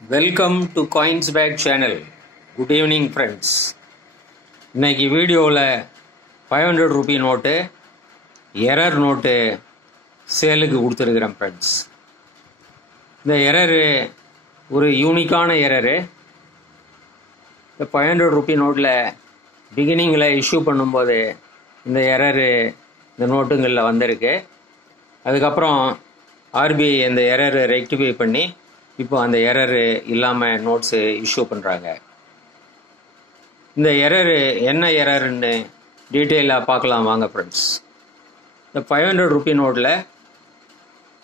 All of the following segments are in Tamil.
Welcome to coins back channel. Good evening friends. இன்னைக்கு வீடியோவில் 500 ரூபி நோட்டு எரர் நோட்டு சேலுக்கு கொடுத்துருக்குறேன் ஃப்ரெண்ட்ஸ். இந்த எரரு ஒரு யூனிக்கான எரரு. இந்த 500 ரூபி நோட்டில் பிகினிங்கில் இஷ்யூ பண்ணும்போது இந்த எரரு இந்த நோட்டுங்களில் வந்திருக்கு. அதுக்கப்புறம் ஆர்பிஐ இந்த எரரு ரெக்டிஃபை பண்ணி இப்போ அந்த எரரு இல்லாமல் நோட்ஸு இஷ்யூ பண்ணுறாங்க. இந்த எரரு என்ன எரருன்னு டீட்டெயிலாக பார்க்கலாம் வாங்க ஃப்ரெண்ட்ஸ். இந்த 500 ரூபி நோட்டில்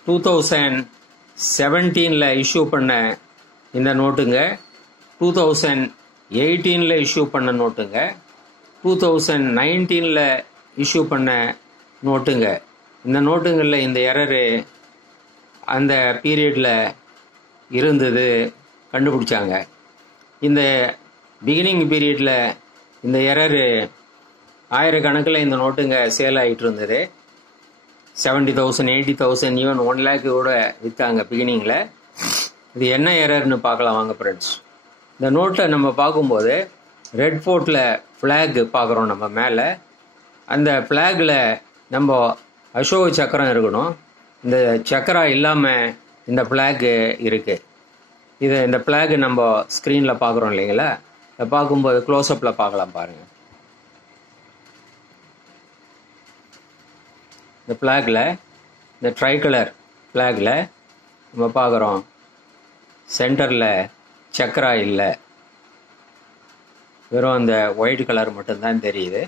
2017 இஷ்யூ பண்ண இந்த நோட்டுங்க, 2018 இஷ்யூ பண்ண நோட்டுங்க, 2019 இஷ்யூ பண்ண நோட்டுங்க. இந்த நோட்டுங்களில் இந்த எரரு அந்த பீரியடில் இருந்தது கண்டுபிடிச்சாங்க. இந்த பிகினிங் பீரியடில் இந்த எரரு ஆயிரக்கணக்கில் இந்த நோட்டுங்க சேல் ஆகிட்டு இருந்தது. 70,000 80,000 ஈவன் 1 lakh கூட விற்றாங்க பிகினிங்கில். இது என்ன எரர்னு பார்க்கலாம் வாங்க ஃப்ரெண்ட்ஸ். இந்த நோட்டை நம்ம பார்க்கும்போது ரெட் ஃபோர்ட்டில் ஃப்ளாக் பார்க்குறோம் நம்ம மேலே. அந்த ஃப்ளாகில் நம்ம அசோக சக்கரம் இருக்கணும். இந்த சக்கரம் இல்லாமல் இந்த ஃப்ளாக் இருக்குது. இந்த ஃப்ளாக் நம்ம ஸ்க்ரீனில் பார்க்குறோம் இல்லைங்களா. இதை பார்க்கும்போது க்ளோஸ்அப்பில் பார்க்கலாம் பாருங்கள். இந்த ஃப்ளாகில், இந்த ட்ரைகலர் ஃப்ளாகில் நம்ம பார்க்குறோம் சென்டரில் சக்கரா இல்லை, வெறும் அந்த ஒயிட் கலர் மட்டும்தான் தெரியுது.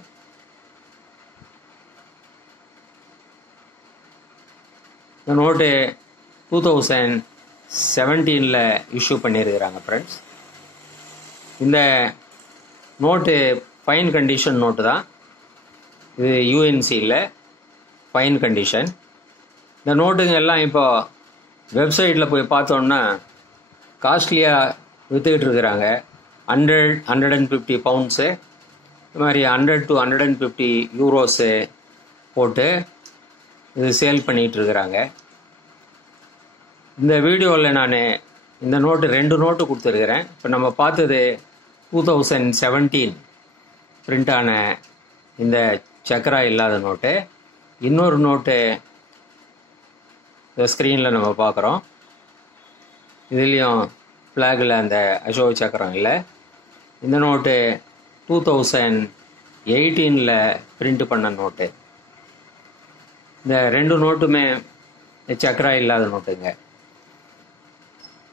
இந்த நோட்டு 2017 இஷ்யூ பண்ணியிருக்கிறாங்க ஃப்ரெண்ட்ஸ். இந்த நோட்டு ஃபைன் கண்டிஷன் நோட்டு தான். இது யூஎன்சியில் ஃபைன் கண்டிஷன். இந்த நோட்டுங்க எல்லாம் இப்போ வெப்சைட்டில் போய் பார்த்தோன்னா காஸ்ட்லியாக விற்றுக்கிட்டு இருக்கிறாங்க. 100-150 பவுண்ட்ஸு, இது மாதிரி 100 to 150 யூரோஸு போட்டு இது சேல் பண்ணிகிட்டு இருக்கிறாங்க. இந்த வீடியோவில் நான் இந்த நோட்டு 2 நோட்டு கொடுத்துருக்குறேன். இப்போ நம்ம பார்த்தது 2017 பிரிண்ட் ஆன இந்த சக்கரா இல்லாத நோட்டு. இன்னொரு நோட்டு இந்த ஸ்க்ரீனில் நம்ம பார்க்குறோம். இதுலேயும் ஃப்ளாகில் அந்த அசோக சக்கரம் இல்லை. இந்த நோட்டு 2018 பிரிண்ட் பண்ண நோட்டு. இந்த 2 நோட்டுமே சக்கரா இல்லாத நோட்டுங்க.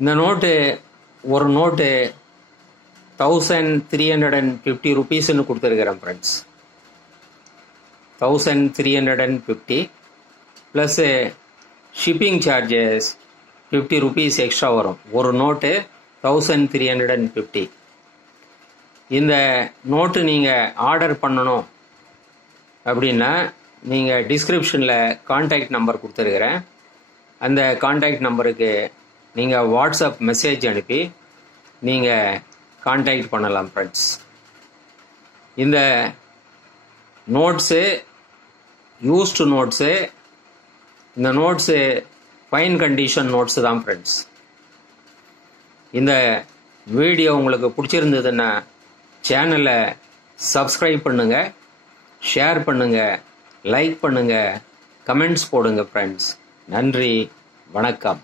இந்த நோட்டு ஒரு நோட்டு 1350 ருபீஸ்ன்னு கொடுத்துருக்கிறேன் friends. 1350 plus shipping charges 50 rupees extra வரும். ஒரு நோட்டு 1350. இந்த நோட்டு நீங்கள் ஆர்டர் பண்ணணும் அப்படின்னா நீங்கள் டிஸ்கிரிப்ஷனில் கான்டாக்ட் நம்பர் கொடுத்துருக்குறேன். அந்த கான்டாக்ட் நம்பருக்கு நீங்கள் வாட்ஸ்அப் மெசேஜ் அனுப்பி நீங்கள் கான்டாக்ட் பண்ணலாம் ஃப்ரெண்ட்ஸ். இந்த நோட்ஸு யூஸ்டு நோட்ஸு, இந்த நோட்ஸு ஃபைன் கண்டிஷன் நோட்ஸு தான் ஃப்ரெண்ட்ஸ். இந்த வீடியோ உங்களுக்கு பிடிச்சிருந்ததுன்னா சேனலை சப்ஸ்கிரைப் பண்ணுங்கள், ஷேர் பண்ணுங்கள், லைக் பண்ணுங்கள், கமெண்ட்ஸ் போடுங்க ஃப்ரெண்ட்ஸ். நன்றி, வணக்கம்.